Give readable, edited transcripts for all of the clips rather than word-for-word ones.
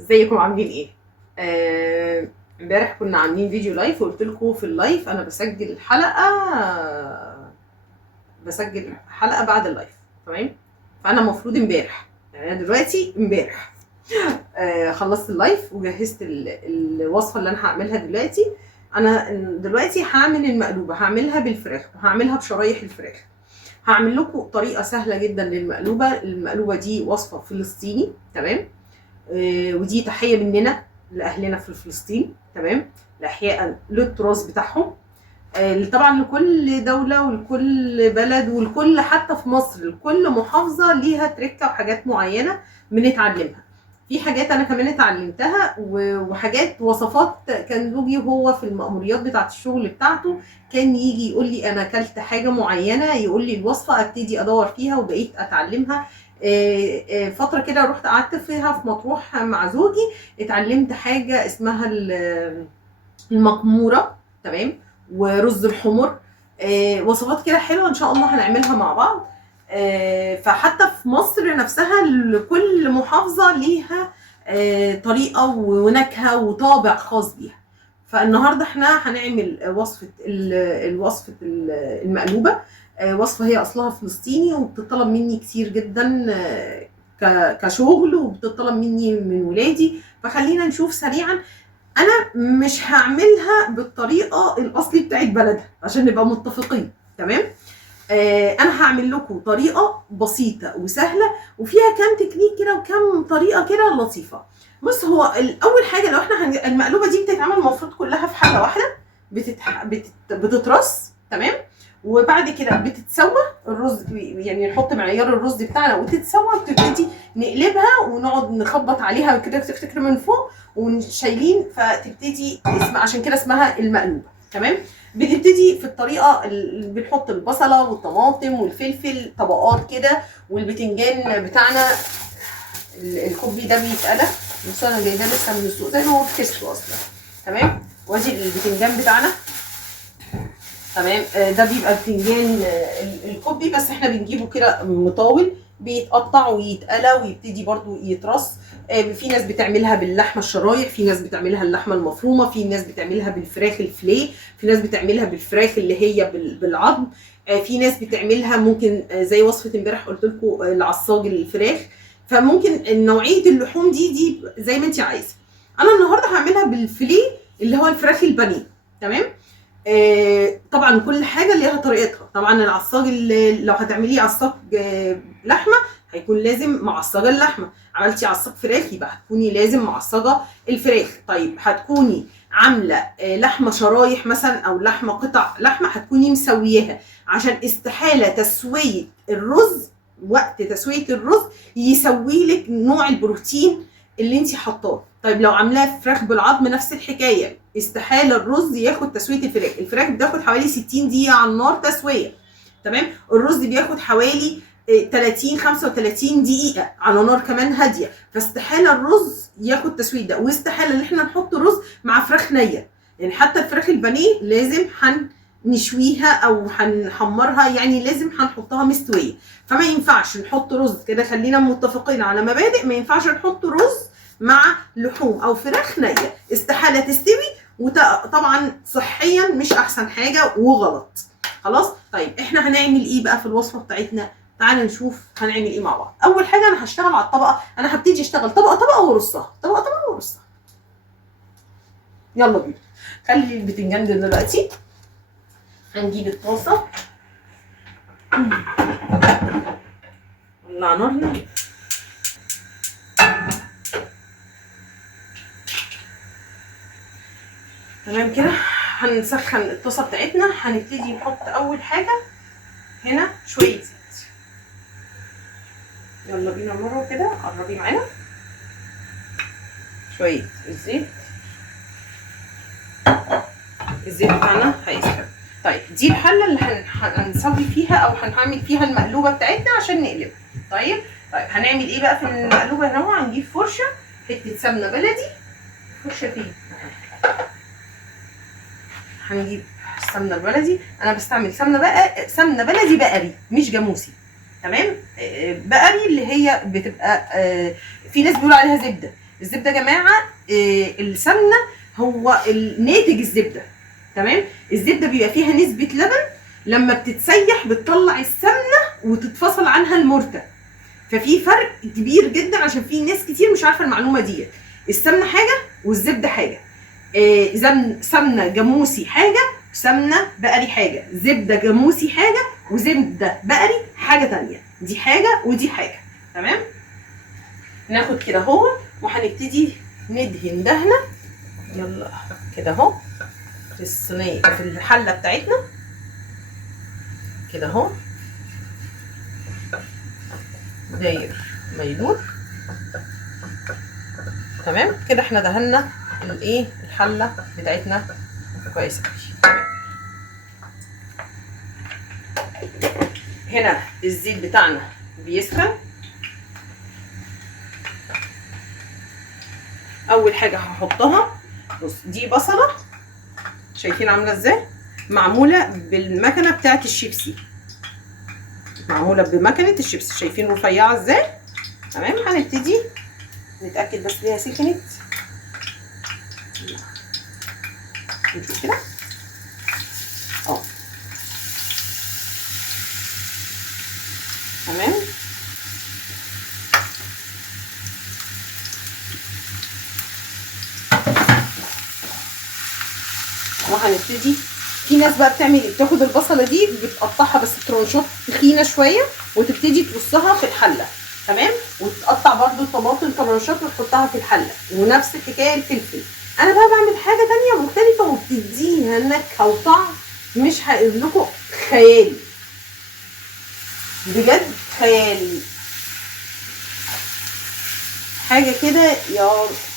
ازيكم عاملين ايه؟ امبارح كنا عاملين فيديو لايف وقلت لكم في اللايف انا بسجل حلقه بعد اللايف. تمام؟ فانا المفروض امبارح، يعني انا دلوقتي امبارح خلصت اللايف وجهزت الوصفه اللي انا هعملها دلوقتي. انا دلوقتي هعمل المقلوبه، هعملها بالفراخ وهعملها بشرايح الفراخ. هعمل لكم طريقه سهله جدا للمقلوبه. المقلوبه دي وصفه فلسطيني، تمام؟ ودي تحيه مننا لاهلنا في فلسطين، تمام؟ لاحياء للتراث بتاعهم. طبعا لكل دوله ولكل بلد ولكل، حتى في مصر لكل محافظه ليها تركه وحاجات معينه بنتعلمها. في حاجات انا كمان اتعلمتها وحاجات وصفات. كان زوجي هو في المأموريات بتاعه الشغل بتاعته كان يجي يقول لي انا اكلت حاجه معينه، يقول لي الوصفه، ابتدي ادور فيها وبقيت اتعلمها. فتره كده رحت قعدت فيها في مطروح مع زوجي، اتعلمت حاجه اسمها المقموره، تمام؟ ورز الحمر. وصفات كده حلوه ان شاء الله هنعملها مع بعض. فحتى في مصر نفسها لكل محافظه ليها طريقه ونكهه وطابع خاص بيها. فالنهارده احنا هنعمل وصفه المقلوبه. وصفه هي اصلها فلسطيني وبتطلب مني كتير جدا كشغل، وبتطلب مني من ولادي. فخلينا نشوف سريعا. انا مش هعملها بالطريقه الاصلي بتاعت بلدها عشان نبقى متفقين، تمام؟ انا هعمل لكم طريقه بسيطه وسهله وفيها كام تكنيك كده وكام طريقه كده لطيفه. بص، هو اول حاجه لو احنا المقلوبه دي بتتعمل المفروض كلها في حله واحده. بتترص، تمام؟ وبعد كده بتتسوى الرز، يعني نحط معيار الرز بتاعنا وتتسوى، بتبتدي نقلبها ونقعد نخبط عليها كده تك من فوق وشايلين، فتبتدي عشان كده اسمها المقلوبه، تمام؟ بنبتدي في الطريقه اللي بنحط البصله والطماطم والفلفل طبقات كده، والبتنجان بتاعنا الكوبي ده بيتقلى. بص انا جايباه لسه من السوق زي ما هو في كيسته اصلا، تمام؟ وادي البتنجان بتاعنا، تمام؟ ده بيبقى بتنجان الكوبي، بس احنا بنجيبه كده مطاول، بيتقطع ويتقلى ويبتدي برضو يترص. في ناس بتعملها باللحمه الشرايح، في ناس بتعملها اللحمه المفرومه، في ناس بتعملها بالفراخ الفليه، في ناس بتعملها بالفراخ اللي هي بالعظم. في ناس بتعملها ممكن زي وصفه امبارح قلت لكم العصاج الفراخ. فممكن نوعيه اللحوم دي زي ما انت عايزه. انا النهارده هعملها بالفليه اللي هو الفراخ البانيه، تمام؟ طبعا كل حاجه ليها طريقتها. طبعا العصاج اللي لو هتعمليه عصاج لحمه هيكون لازم معصجه اللحمه. عملتي عصاج فراخ يبقى هتكوني لازم معصجه الفراخ. طيب هتكوني عامله لحمه شرايح مثلا او لحمه قطع لحمه، هتكوني مسوياها عشان استحاله تسويه الرز، وقت تسويه الرز يسوي لك نوع البروتين اللي انت حطاه. طيب لو عاملاه فراخ بالعظم نفس الحكايه، استحاله الرز ياخد تسويه الفراخ. الفراخ بتاخد حوالي 60 دقيقه على النار تسويه، تمام؟ الرز بياخد حوالي 30 35 دقيقه على نار كمان هاديه. فاستحاله الرز ياخد تسويه ده، واستحاله ان احنا نحط رز مع فراخ نيه. يعني حتى الفراخ البانيه لازم نشويها او هنحمرها، يعني لازم هنحطها مستويه. فما ينفعش نحط رز كده. خلينا متفقين على مبادئ، ما ينفعش نحط رز مع لحوم او فراخ نيه، استحاله تستوي، وطبعا صحيا مش احسن حاجه وغلط. خلاص؟ طيب احنا هنعمل ايه بقى في الوصفه بتاعتنا؟ تعالى نشوف هنعمل ايه مع بعض. اول حاجه انا هشتغل على الطبقه، انا هبتدي اشتغل طبقه طبقه وارصها، طبقه طبقه وارصها. يلا بينا. خلي البتنجان ده دلوقتي. هنجيب الطاسه، ولع نارنا، تمام كده. هنسخن الطاسه بتاعتنا. هنبتدي نحط اول حاجه هنا شويه زيت. يلا بينا مره كده، قربي معانا شويه الزيت. الزيت بتاعنا هيسخن. طيب دي الحله اللي هنسوي فيها او هنعمل فيها المقلوبه بتاعتنا عشان نقلبها. طيب هنعمل ايه بقى في المقلوبه هنا؟ هنجيب فرشه، حته سمنه بلدي. فرشه فين؟ هنجيب السمنه البلدي. انا بستعمل سمنه بلدي بقري مش جاموسي، تمام؟ بقري اللي هي بتبقى في ناس بيقولوا عليها زبده، الزبده يا جماعه السمنه هو ناتج الزبده. تمام. الزبده بيبقى فيها نسبه لبن، لما بتتسيح بتطلع السمنه وتتفصل عنها المرتة. ففي فرق كبير جدا، عشان في ناس كتير مش عارفه المعلومه ديت. السمنه حاجه والزبده حاجه. سمنه جاموسي حاجه، سمنه بقري حاجه. زبده جاموسي حاجه وزبده بقري حاجه تانية. دي حاجه ودي حاجه. تمام. ناخد كده اهو وهنبتدي ندهن دهنه. يلا كده اهو في الصينيه في الحله بتاعتنا كده اهو داير ما يدور. تمام كده احنا دهنا الايه الحله بتاعتنا كويس قوي. هنا الزيت بتاعنا بيسخن. اول حاجه هحطها، بص دي بصله، شايفين عامله ازاي؟ معموله بالمكنه بتاعه الشيبسي، معموله بمكنه الشيبسي، شايفين رفيعه ازاي؟ تمام. هنبتدي نتاكد بس ليها سخنت. نشوف كده تمام. وهنبتدي، في ناس بقى بتاخد البصله دي بتقطعها بس ترنشات تخينه شويه وتبتدي ترصها في الحله. تمام. وتقطع برده الطماطم ترنشات وتحطها في الحله، ونفس الحكايه الفلفل. انا بقى بعمل حاجه تانية مختلفه وبتديها نكهه وطعم مش هقول لكم، خيالي بجد، خيالي. حاجه كده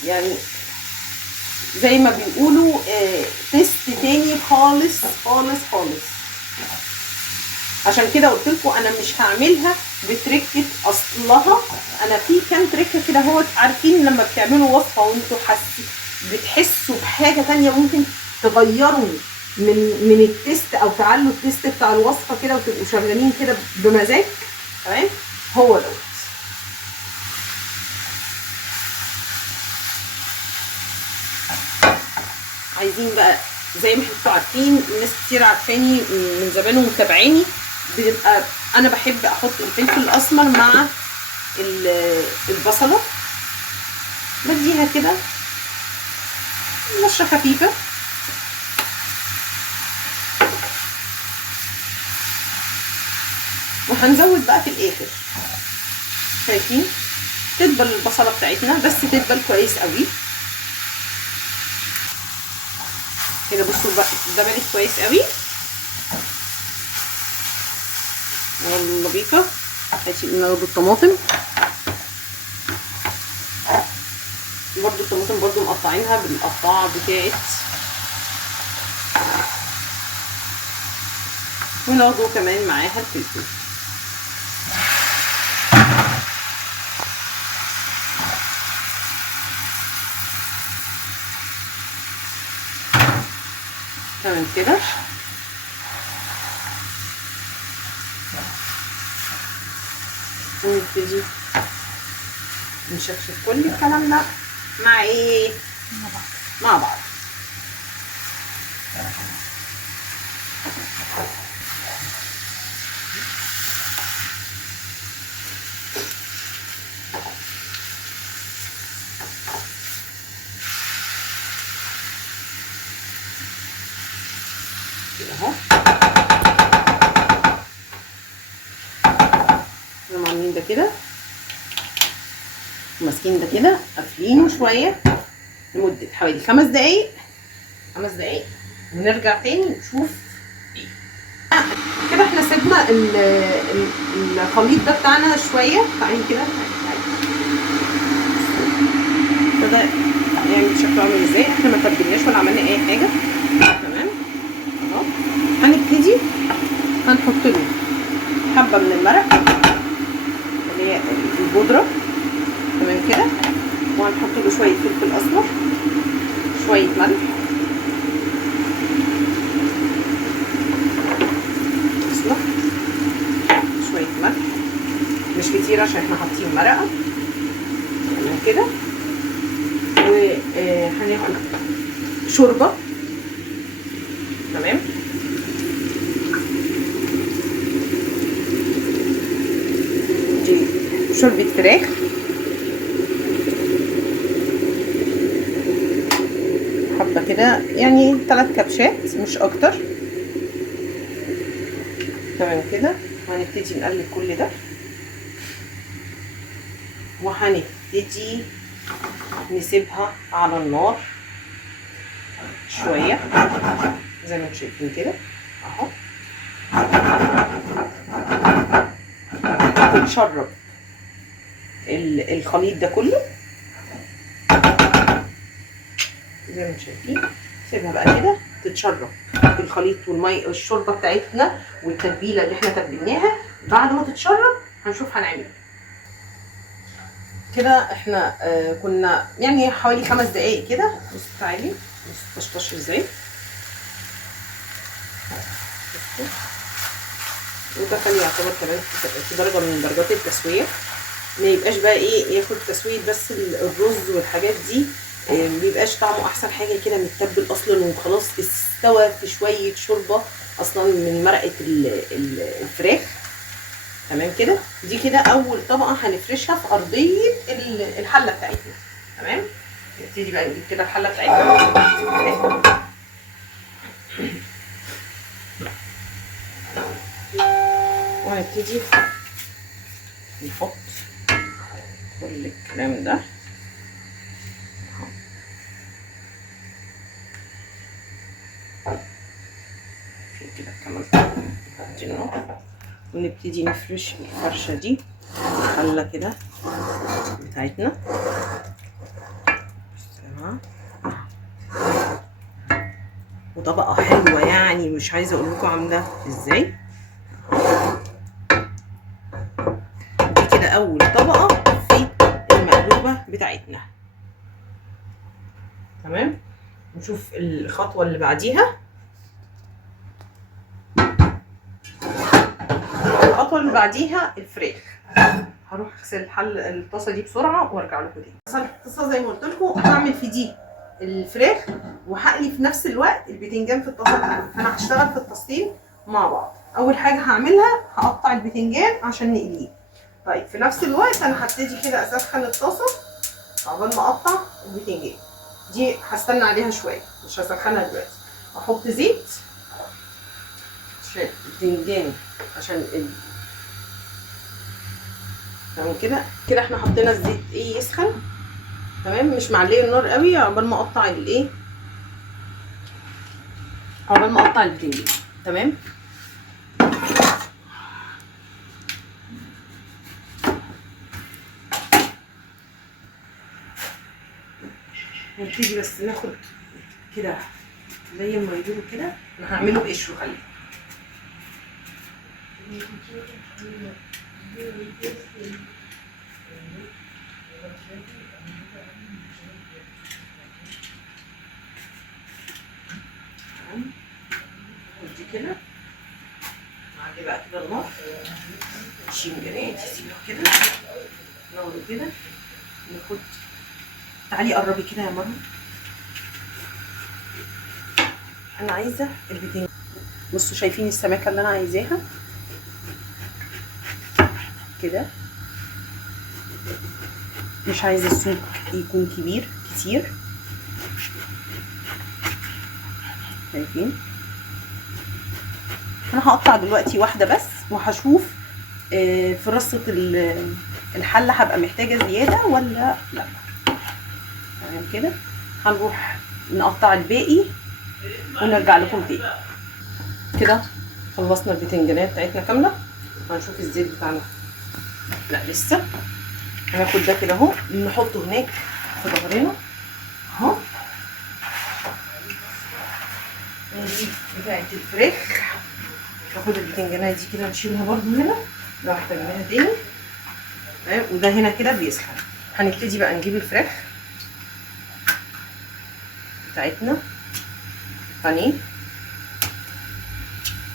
يعني زي ما بيقولوا تيست تاني خالص خالص خالص. عشان كده قلت لكم انا مش هعملها بتركه اصلها. انا في كام تركه كده اهوت، عارفين لما بتعملوا وصفه وانتوا بتحسوا بحاجه تانية ممكن تغيروا من التيست او تعلوا التيست بتاع الوصفه كده وتبقوا شغالين كده بمزاج. تمام. هو دوت. عايزين بقى زي ما انتوا عارفين، الناس كتير عارفاني من زمان ومتابعيني، بيبقى انا بحب احط الفلفل الاسمر مع البصله، بديها كده نشره خفيفه. وهنزود بقى في الاخر، شايفين تدبل البصله بتاعتنا، بس تدبل كويس قوي كده. بصوا بقى دبلت كويس قوي. يلا بيكا ناخد الطماطم برضو. الطماطم برضو مقطعينها بالقطاعه بتاعت، وناخده كمان معاها الفلفل. تمام كده. ونبتدي نشكل كل الكلام ده مع ايه؟ مع بعض. كده اهو احنا عاملين ده كده وماسكين ده كده، قافلينه شويه لمده حوالي 5 دقايق. 5 دقايق ونرجع تاني نشوف ايه. كده احنا سيبنا الخليط ده بتاعنا شويه. تعالي كده كده يعني شكله عامل ازاي. احنا ما تبلناش ولا عملنا اي حاجه. تمام اهو. هنبتدي هنحط له حبه من المرق اللي هي البودره. تمام كده. وهنحط له شويه فلفل اسمر، شويه ملح، شويه ملح، مش كتير عشان احنا حاطين مرقه. تمام كده. هناخد شوربه. تمام. دي شوربه فراخ، حبه كده يعني 3 كبشات مش اكتر. تمام كده. وهنبتدي نقلب كل ده، وهنبتدي نسيبها على النار شويه زي ما انتم شايفين كده اهو، تتشرب الخليط ده كله زي ما انتم شايفين. سيبها بقى كده تتشرب الخليط والمي الشوربه بتاعتنا والتتبيله اللي احنا تبلناها. بعد ما تتشرب هنشوف هنعمل كده. احنا كنا يعني حوالي 5 دقايق كده. بص تعالي بص طشطش ازاي، وده كان يعتبر كمان في درجه من درجات التسويه، ما يبقاش بقى ايه ياخد تسويه بس الرز والحاجات دي، ما بيبقاش طعمه احسن حاجه كده، متبل اصلا وخلاص استوى في شويه شوربه اصلا من مرقه الفراخ. تمام كده. دي كده اول طبقه هنفرشها في ارضيه الحله بتاعتنا. تمام. نبتدي بقى نجيب كده الحله بتاعتنا وهنبتدي نحط كل الكلام ده كده كمان هدينه، ونبتدي نفرش الفرشه دي الحله كده بتاعتنا. وطبقه حلوه يعني مش عايزه اقول لكم عامله ازاي. دي كده اول طبقه في المقلوبه بتاعتنا. تمام. نشوف الخطوه اللي بعديها. الخطوه اللي بعديها الفراخ. هروح اغسل الطاسه دي بسرعه وارجع لكم تاني. غسلت الطاسه زي ما قلت لكم، هعمل في دي الفراخ وهقلي في نفس الوقت البتنجان في الطاسه بتاعتي. فانا هشتغل في الطاستين مع بعض. اول حاجه هعملها هقطع البتنجان عشان نقليه. طيب في نفس الوقت انا هبتدي كده اسخن الطاسه عقبال ما اقطع البتنجان. دي هستنى عليها شويه مش هسخنها دلوقتي. احط زيت عشان البتنجان عشان تمام كده. كده احنا حطينا الزيت ايه يسخن. تمام. مش معليه النار قوي عقبال ما اقطع الايه، عقبال ما اقطع البتنجان. تمام. نبتدي بس ناخد كده زي ما يقولوا كده. انا هعمله بقشره خلي ودي كده. نعلي بقى كده النار، نشيل جنات يسيبها كده نور كده. ناخد تعالي قربي كده يا ماما. انا عايزه البتنجان. بصوا شايفين السماكه اللي انا عايزاها كده. مش عايزه السوق يكون كبير كتير. شايفين. انا هقطع دلوقتي واحده بس وهشوف في رصه الحله هبقى محتاجه زياده ولا لا. تمام كده. هنروح نقطع الباقي ونرجع لكم تاني. كده خلصنا البتنجانات بتاعتنا كامله. هنشوف الزيت بتاعنا. لا لسه. هناخد ده كده اهو نحطه هناك في ظهرنا اهو. نجيب بتاعه الفراخ، ناخد البتنجانات دي كده نشيلها برده هنا لو احتاجناها تاني. تمام. وده هنا كده بيسخن. هنبتدي بقى نجيب الفراخ بتاعتنا بانيه.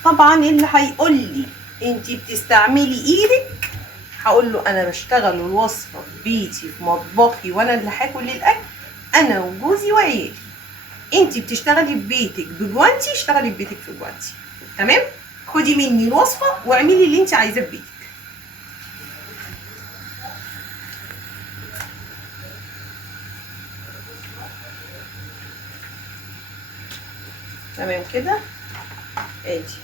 طبعا اللي هيقول لي انتي بتستعملي ايدك هقول له انا بشتغل الوصفه في بيتي في مطبخي وانا اللي هاكل الاكل انا وجوزي وعيالي. انتي بتشتغلي في بيتك بجوانتي، اشتغلي في بيتك في جوانتي. تمام؟ خدي مني الوصفه واعملي اللي انتي عايزاه في بيتك. تمام كده. ادي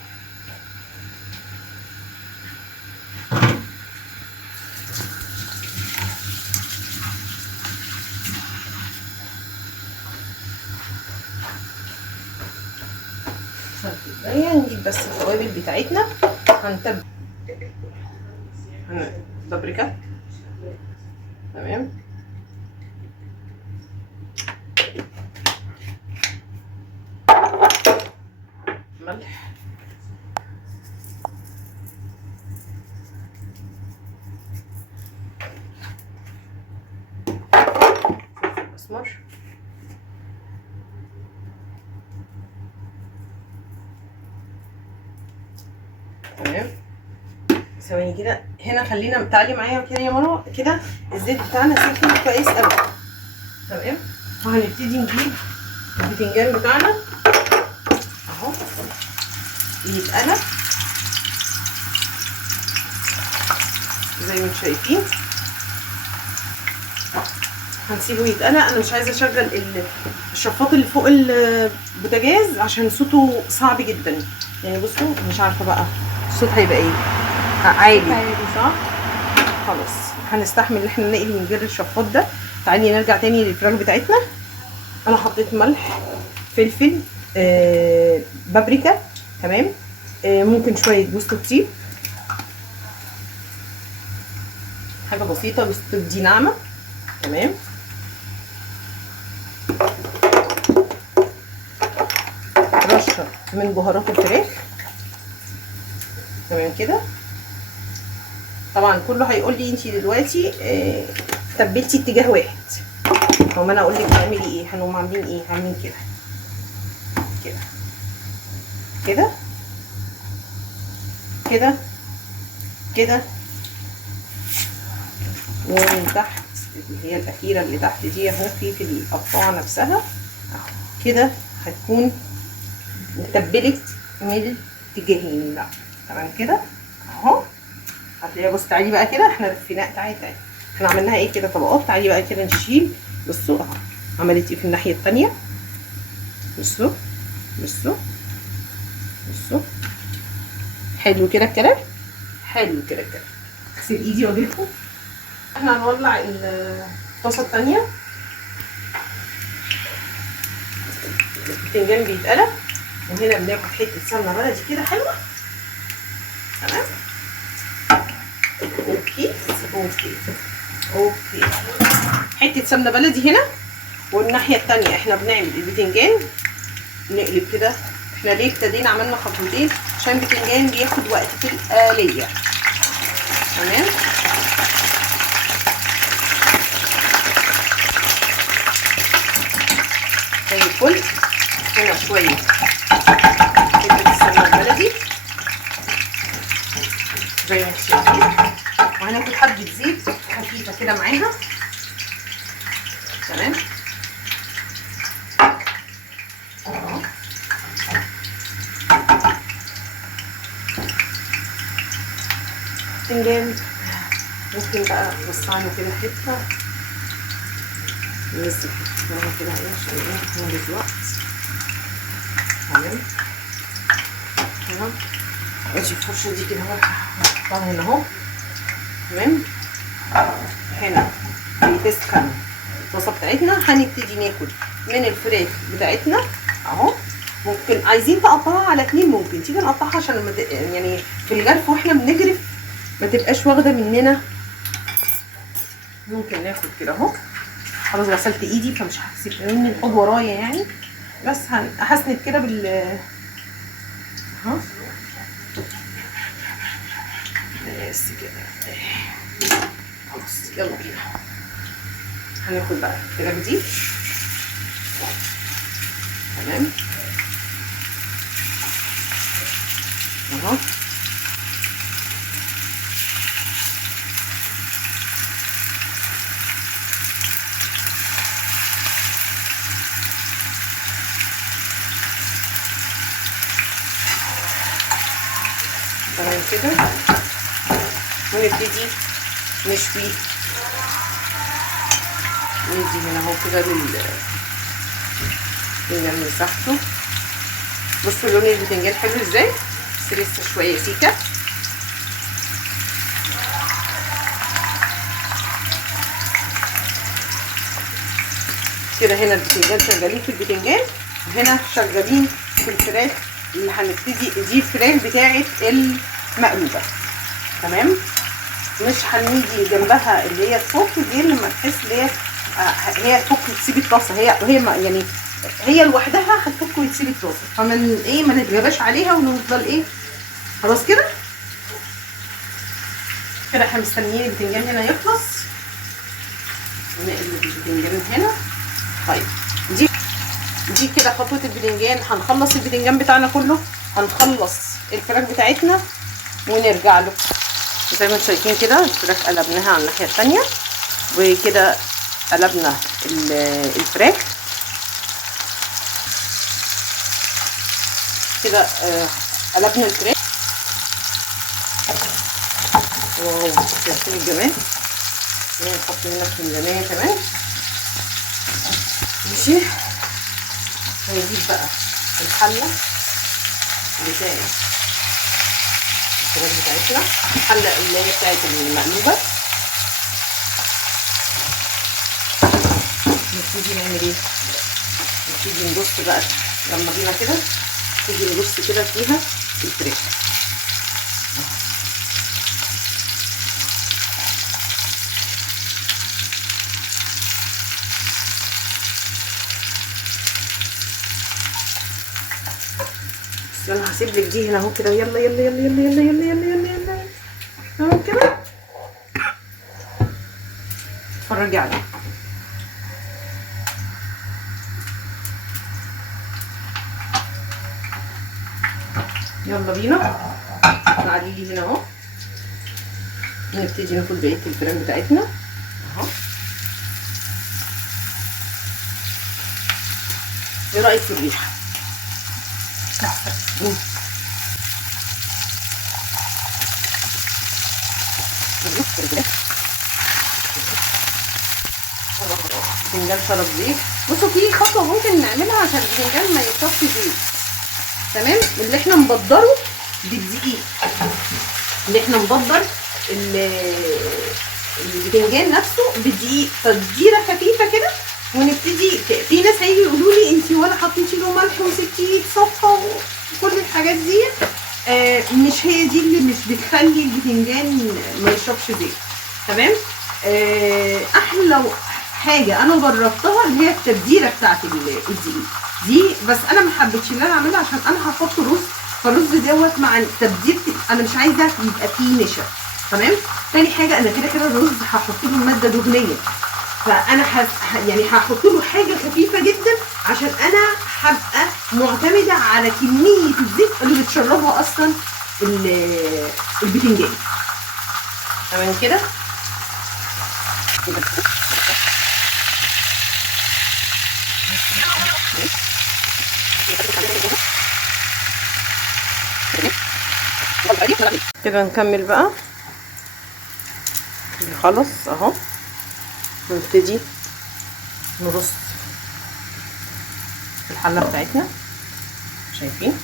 نجيب بس التوابل بتاعتنا. هنتبل بابريكا. تمام. ملح. فلفل اسمر. تمام. ثواني كده، هنا خلينا تعالي معايا كده يا مروه كده. الزيت بتاعنا سخن كويس قوي. تمام. وهنبتدي نجيب البتنجان بتاعنا اهو يتقلب زي ما انتم شايفين. هنسيبه يتقلق. انا مش عايزه اشغل الشفاط اللي فوق البوتاجاز عشان صوته صعب جدا. يعني بصوا مش عارفه بقى الصوت هيبقى ايه. عالي صح؟ خلاص هنستحمل ان احنا نقلي من غير الشفاط ده. تعالي نرجع تاني للفراخ بتاعتنا. انا حطيت ملح، فلفل، بابريكا. تمام. ممكن شويه جوز الطيب، حاجه بسيطه. جوز الطيب دي ناعمه. تمام. رشه من بهارات الفراخ. تمام كده. طبعا كله هيقول لي انتي دلوقتي تبلتي اتجاه واحد. هو انا اقول لك تعملي ايه؟ هنقوم عاملين ايه؟ عاملين كده كده كده كده كده، ومن تحت اللي هي الاخيره اللي تحت دي اهو في القطاعه نفسها اهو كده هتكون اتبلت من الاتجاهين بقى. تمام كده اهو. هتلاقيها. بص تعالي بقى كده، احنا رفيناها. تعالي احنا عملناها ايه كده طبقات. تعالي بقى كده نشيل. بصوا اهو عملت ايه في الناحيه الثانيه. بصوا بصوا بصوا. حلو كده الكلام. حلو كده الكلام. اغسل ايدي واجيلكم. احنا هنولع الطاسه الثانيه. البتنجان بيتقلب وهنا بناخد حته سمنه بلدي كده حلوه. تمام. اوكي اوكي اوكي. حته سمنه بلدي هنا. والناحيه الثانيه احنا بنعمل البتنجان نقلب كده. احنا ليه ابتدينا عملنا خطوتين؟ عشان البتنجان بياخد وقت في القليه. تمام. زي الفل. هنا شويه حته السمنه البلدي زي ما انتم شايفين. وهناخد حبه زيت خفيفه كده معاها. تمام. بتنجان ممكن بقى نوسع له كده حته. ننزل كده ايه عشان ايه ننجز وقت. تمام. تمام. ادي الفرشه دي كده اهو هحطها هنا اهو. تمام. هنا بتسخن الطاسه بتاعتنا. هنبتدي ناكل من الفراخ بتاعتنا اهو. ممكن عايزين تقطعها على 2 ممكن تيجي نقطعها عشان لما يعني في الجرف واحنا بنجرف ما تبقاش واخده مننا. ممكن ناخد كده اهو. خلاص غسلت ايدي فمش هسيب مني الحوض ورايا يعني. بس هسند كده بال اهو. بس كده خلاص. يلا بينا. هناخد بقى الفراخ دي. تمام اهو. تمام كده، ونبتدي نشوي. ندي هنا اهو كده للبتنجان مساحته. بصوا لون البتنجان حلو ازاي، بس لسه شويه سيكه كده. هنا البتنجان شغالين في البتنجان، وهنا شغالين في الفراخ اللي هنبتدي. دي الفراخ بتاعه المقلوبه، تمام. مش هنيجي جنبها اللي هي الفوق دي لما تحس ان هي تفك وتسيب الطاسه. هي يعني هي لوحدها هتفك وتسيب الطاسه، فمن ايه ما نتغباش عليها ونفضل ايه. خلاص كده كده احنا مستنيين البتنجان هنا يخلص، ونقلب البتنجان هنا. طيب دي كده خطوه البتنجان. هنخلص البتنجان بتاعنا كله، هنخلص الفراخ بتاعتنا ونرجع له. زي ما انتم شايفين كده الفراخ قلبناها على الناحيه الثانيه، وكده قلبنا الفراخ كده. قلبنا الفراخ. واو شايفين الجمال. نحط هنا الفنجانيه كمان. ماشي، هنجيب بقى الحله بتاعت الفراخ بتاعتنا، الحله اللي هي بتاعت المقلوبه. نبتدي نعمل ايه؟ نبتدي نرص بقى لما جينا كده، نبتدي نرص كده فيها الفراخ. بس انا هسيب لك دي هنا اهو كده. يلا يلا يلا يلا يلا يلا يلا يلا يلا تمام كده. اتفرجي عليها. يلا بينا. تعالي لي هنا اهو، نبتدي ناخد بقيه الفراخ بتاعتنا اهو. ايه رايك في الريحه؟ البتنجان شرب زيت. بصوا في خطوه ممكن نعملها عشان البتنجان ما يشربش زيت، تمام. اللي احنا نبدره بالدقيق، اللي احنا نبدر البتنجان نفسه بالدقيق، تبديره خفيفه كده. ونبتدي في ناس هيجي يقولوا لي انت ولا حطيتي له ملح وسبتيه يتصفى وكل الحاجات دي. مش هي دي اللي مش بتخلي البتنجان ما يشربش زيت، تمام. احلى حاجه انا جربتها اللي هي التبديره بتاعت الدقيق دي، بس انا ما حبيتش ان انا اعملها عشان انا هحط رز، فالرز دوت مع تبديرتي انا مش عايزه يبقى فيه نشا، تمام. تاني حاجه انا كده الرز هحط له ماده دهنيه، فانا يعني هحط له حاجه خفيفه جدا عشان انا هبقى معتمده على كميه الزيت اللي بتشربها اصلا البتنجان، تمام كده. كده نكمل بقى. خلاص اهو، نبتدي نرص الحله بتاعتنا. شايفين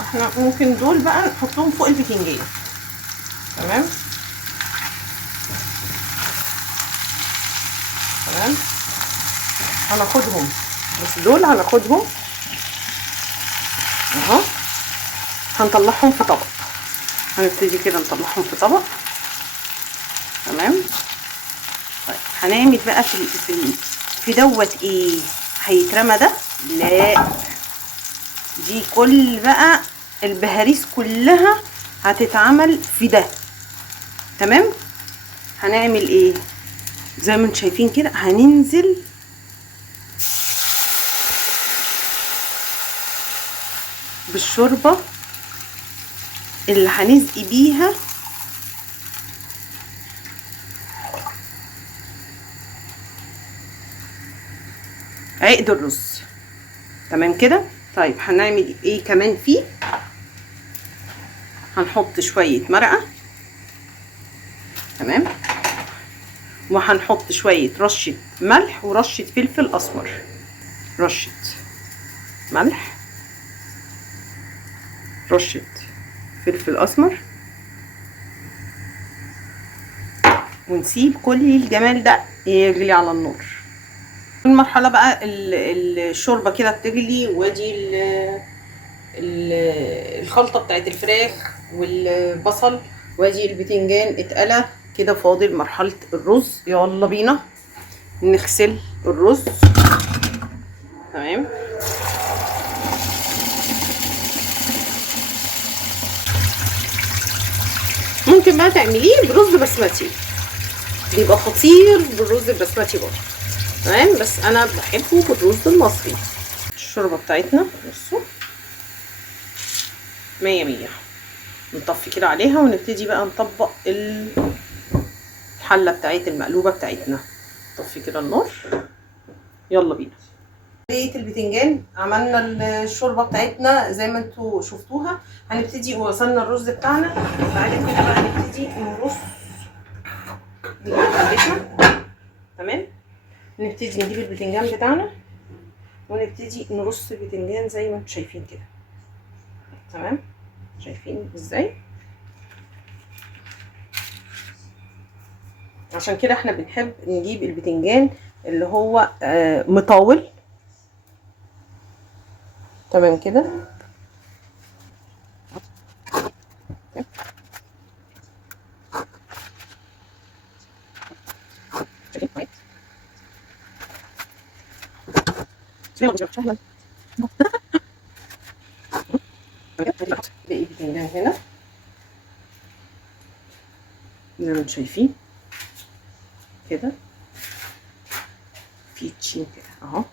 احنا ممكن دول بقى نحطهم فوق البتنجان، تمام تمام. هناخدهم، بس دول هناخدهم اهو، هنطلعهم في طبق. هنبتدي كده نطلعهم في طبق، تمام. طيب هنعمل بقى في دوت ايه هيترمى ده؟ لا، دي كل بقى البهاريس كلها هتتعمل في ده، تمام. هنعمل ايه؟ زي ما انتم شايفين كده هننزل بالشوربه اللي هنسقي بيها عقد الرز. تمام كده. طيب هنعمل ايه كمان فيه؟ هنحط شويه مرقه. تمام. وهنحط شويه رشه ملح ورشه فلفل اسمر. رشه ملح، رشه فلفل اسمر، ونسيب كل الجمال ده يغلي على النار. المرحله بقى الشوربه كده بتغلي، وادي الخلطه بتاعت الفراخ والبصل، وادي البتنجان اتقلى كده. فاضل مرحله الرز. يلا بينا نغسل الرز. تمام. ممكن بقى تعمليه برز بسمتي، بيبقى خطير بالرز البسمتي برضه. تمام. بس انا بحبه بالرز المصري. الشوربه بتاعتنا بصوا 100 100. نطفي كده عليها ونبتدي بقى نطبق الحله بتاعت المقلوبه بتاعتنا. نطفي كده النار. يلا بينا. طريقه البتنجان، عملنا الشوربه بتاعتنا زي ما انتوا شفتوها. هنبتدي وصلنا الرز بتاعنا. بعد كده بقى هنبتدي نرص حلتنا. تمام. نبتدي نجيب البتنجان بتاعنا ونبتدي نرص البتنجان زي ما انتوا شايفين كده. تمام. شايفين ازاي؟ عشان كده احنا بنحب نجيب البتنجان اللي هو مطول. تمام كده. باقي البتنجان هنا زي ما انتم شايفين كده، في تشين كده اهو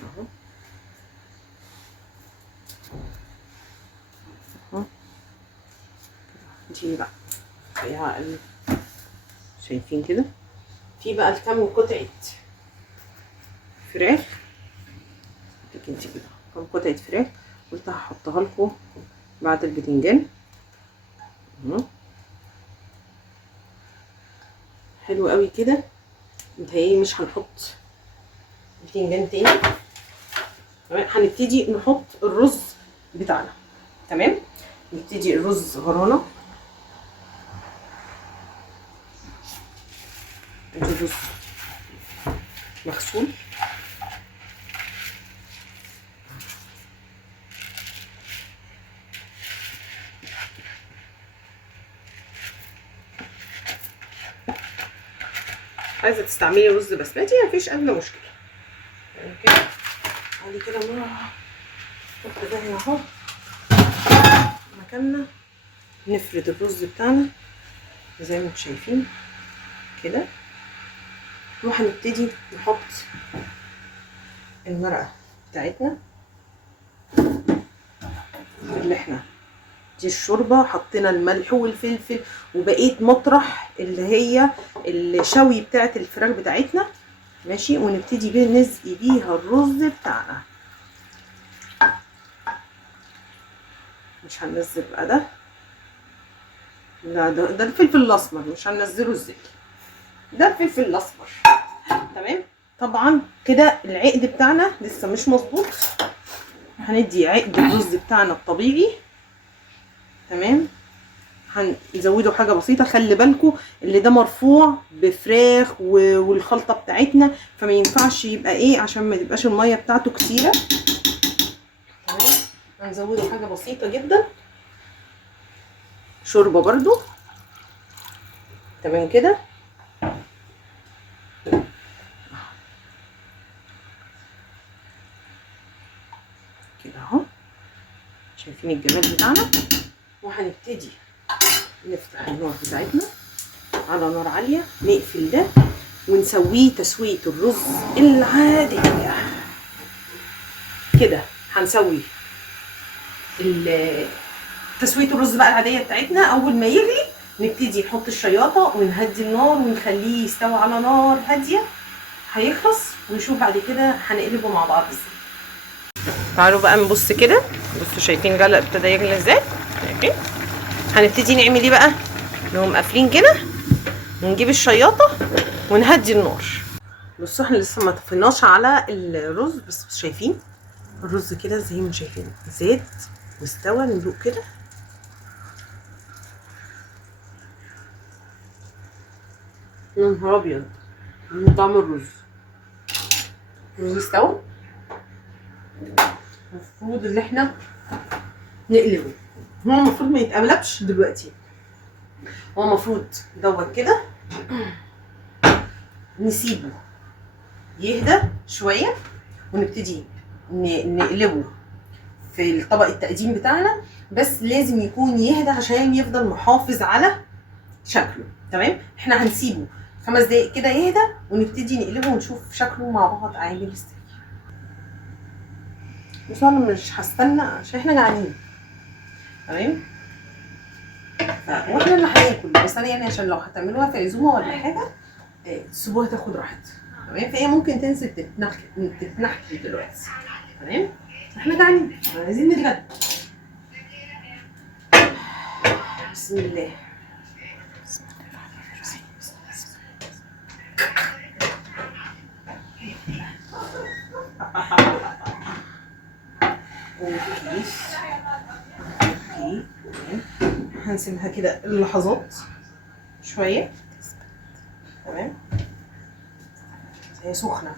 اهو اهو. دي بقى فيها شايفين كده. في بقى الكم قطعه فراخ. انت كده كم قطعه فراخ قلت هحطها لكم بعد البتنجان. حلو قوي كده. متهيألي مش هنحط بتنجان تاني. تمام. هنبتدي نحط الرز بتاعنا. تمام. نبتدي الرز غرانه. الرز مغسول. عايزه تستعملي رز بسمتي مفيش ادنى مشكله. كده ادي كده نحط ده هنا اهو مكاننا. نفرد الرز بتاعنا زي ما انتم شايفين كده، وهنبتدي نحط المرقه بتاعتنا اللي احنا دي الشوربه. حطينا الملح والفلفل وبقيت مطرح اللي هي الشوي بتاعت الفراخ بتاعتنا. ماشي. ونبتدي نسقي بيها الرز بتاعنا. مش هننزل بقى ده، لا ده الفلفل الاسمر مش هننزله ازاي، ده الفلفل الاسمر. تمام. طبعا كده العقد بتاعنا لسه مش مظبوط. هندي عقد الرز بتاعنا الطبيعي. تمام. هنزوده حاجه بسيطه. خلي بالكم اللي ده مرفوع بفراخ والخلطه بتاعتنا، فما ينفعش يبقى ايه عشان ما تبقاش الميه بتاعته كتيره. تمام. هنزوده حاجه بسيطه جدا. شوربه برضو. تمام كده. كده اهو شايفين الجمال بتاعنا. وهنبتدي نفتح النار بتاعتنا على نار عاليه. نقفل ده ونسويه تسويه الرز العاديه كده. هنسوي تسويه الرز بقى العاديه بتاعتنا. اول ما يغلي نبتدي نحط الشياطه ونهدي النار ونخليه يستوي على نار هاديه هيخلص ونشوف بعد كده هنقلبه مع بعض ازاي. تعالوا بقى نبص كده. بصوا شايفين غلق ابتدى يغلي ازاي؟ شايفين؟ هنبتدي نعمل ايه بقى؟ نقوم قافلين كده ونجيب الشياطه ونهدي النار. بصوا احنا لسه ما طفيناش على الرز، بس شايفين الرز كده زي ما شايفين زيت واستوى. ندوق كده. يا نهار ابيض من طعم الرز. الرز استوى. المفروض ان احنا نقلبه. هو المفروض ما يتقلبش دلوقتي، هو المفروض دوت كده نسيبه يهدى شويه ونبتدي نقلبه في الطبق التقديم بتاعنا. بس لازم يكون يهدى عشان يفضل محافظ على شكله. تمام؟ احنا هنسيبه 5 دقايق كده يهدى ونبتدي نقلبه ونشوف شكله مع بعض عامل ازاي. بس انا مش هستنى عشان احنا جعانين. تمام؟ واحنا اللي هناكل، بس انا يعني عشان لو هتعملوها في عزومه ولا حاجه تسيبوها تاخد راحتها. تمام؟ فهي ممكن تنزل تتنحكي دلوقتي. تمام؟ احنا جعانين عايزين نتغدى. بسم الله. بسم الله الرحمن الرحيم. اوكي. هنسيبها كده لحظات شويه. تمام؟ هي سخنه.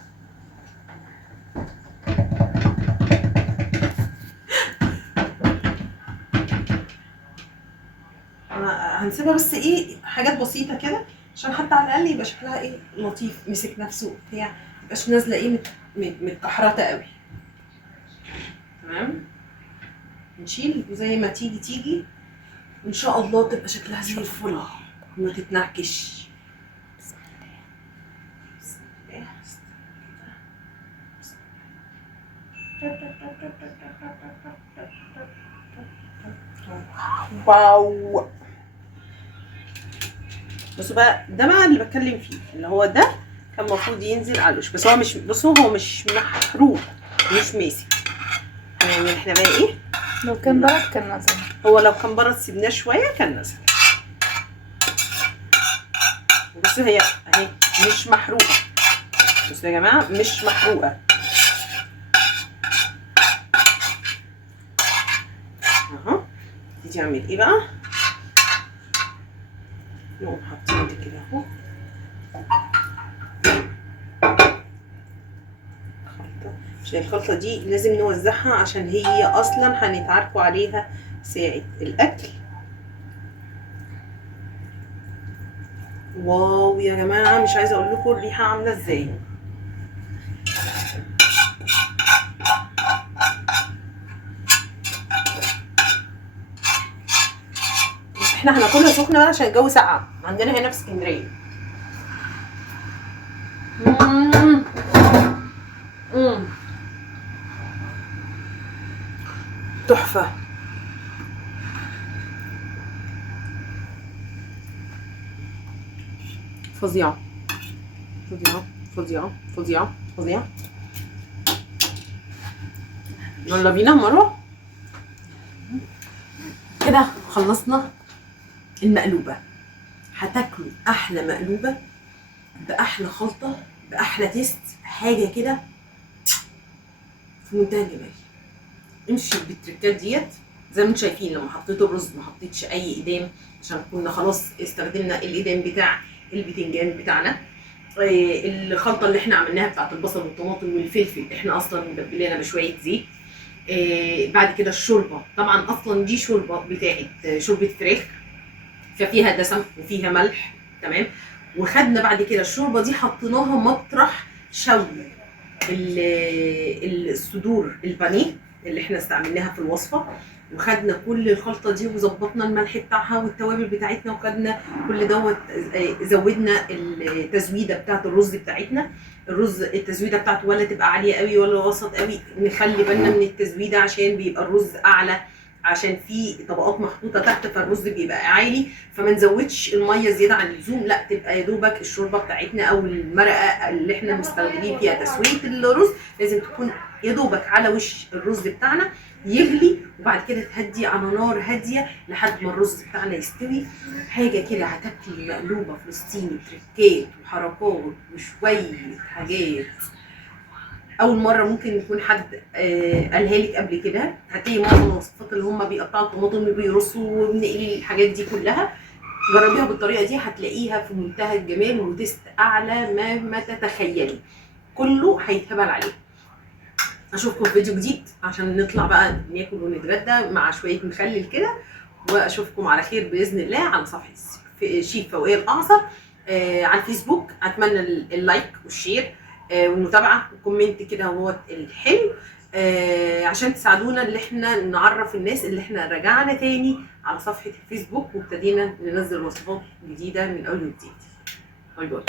هنسيبها بس ايه حاجات بسيطه كده عشان حتى على الاقل يبقى شكلها ايه لطيف، مسك نفسه بتاع، ميبقاش نازله ايه متكحرته قوي. تمام؟ نشيل وزي ما تيجي وان شاء الله تبقى شكلها زي الفل وما تتنعكش. بسم الله. بسم الله. واو. بصوا بقى ده بقى اللي بتكلم فيه، اللي هو ده كان المفروض ينزل على الوش، بس هو مش، بصوا هو مش محروق مش ماسك. يعني احنا بقى ايه، لو كان برد كان نزل. هو لو كان برد سيبناه شويه كان نزل. بصوا هي اهي مش محروقه. بصوا يا جماعه مش محروقه اهو. تيجي اعمل ايه بقى؟ نقوم حاطين ده كده اهو. عشان الخلطه دي لازم نوزعها عشان هي اصلا هنتعاركوا عليها ساعه الاكل. واو يا جماعه مش عايزه اقول لكم الريحه عامله ازاي. بس احنا هناكلها سخنه بقى عشان الجو ساقع عندنا هنا في اسكندريه. تحفه. فظيعه فظيعه فظيعه فظيعه فظيعه. يلا بينا مروه. كده خلصنا المقلوبه. هتاكلوا احلى مقلوبه باحلى خلطه باحلى تيست، حاجه كده في منتهى الجمال. امشي بالتركات ديت زي ما انتم شايفين. لما حطيت الرز ما حطيتش اي ادام عشان كنا خلاص استخدمنا الادام بتاع البتنجان بتاعنا. الخلطه اللي احنا عملناها بتاعت البصل والطماطم والفلفل احنا اصلا متبلينها بشويه زيت. بعد كده الشوربه طبعا اصلا دي شوربه بتاعت شوربه فراخ ففيها دسم وفيها ملح. تمام؟ وخدنا بعد كده الشوربه دي حطيناها مطرح شوي الصدور البانيه اللي احنا استعملناها في الوصفه، وخدنا كل الخلطه دي وظبطنا الملح بتاعها والتوابل بتاعتنا وخدنا كل دوت. زودنا التزويده بتاعت الرز بتاعتنا. الرز التزويده بتاعته ولا تبقى عاليه قوي ولا وسط قوي، نخلي بالنا من التزويده عشان بيبقى الرز اعلى عشان في طبقات محطوطه تحت، فالرز بيبقى عالي، فما نزودش الميه زياده عن اللزوم، لا تبقى يا دوبك الشوربه بتاعتنا او المرقه اللي احنا مستخدمين فيها تسويه الرز لازم تكون يا دوبك على وش الرز بتاعنا يغلي، وبعد كده تهدي على نار هاديه لحد ما الرز بتاعنا يستوي. حاجه كده هتاكلي مقلوبه فلسطيني، تركات وحركات وشويه حاجات اول مره ممكن يكون حد قالها لك قبل كده. هتلاقي معظم الوصفات اللي هم بيقطعوا الطماطم وبيرصوا وبنقلي الحاجات دي كلها، جربيها بالطريقه دي هتلاقيها في منتهى الجمال وتست اعلى ما تتخيلي، كله هيتهبل عليه. اشوفكم في فيديو جديد عشان نطلع بقى ناكل ونتغدى مع شويه مخلل كده، واشوفكم على خير باذن الله على صفحه شيف فوقيه الاعصر على الفيسبوك. اتمنى اللايك والشير والمتابعه والكومنت كده هو الحلو عشان تساعدونا ان احنا نعرف الناس اللي احنا رجعنا تاني على صفحه الفيسبوك وابتدينا ننزل وصفات جديده من اول وجديد. باي باي.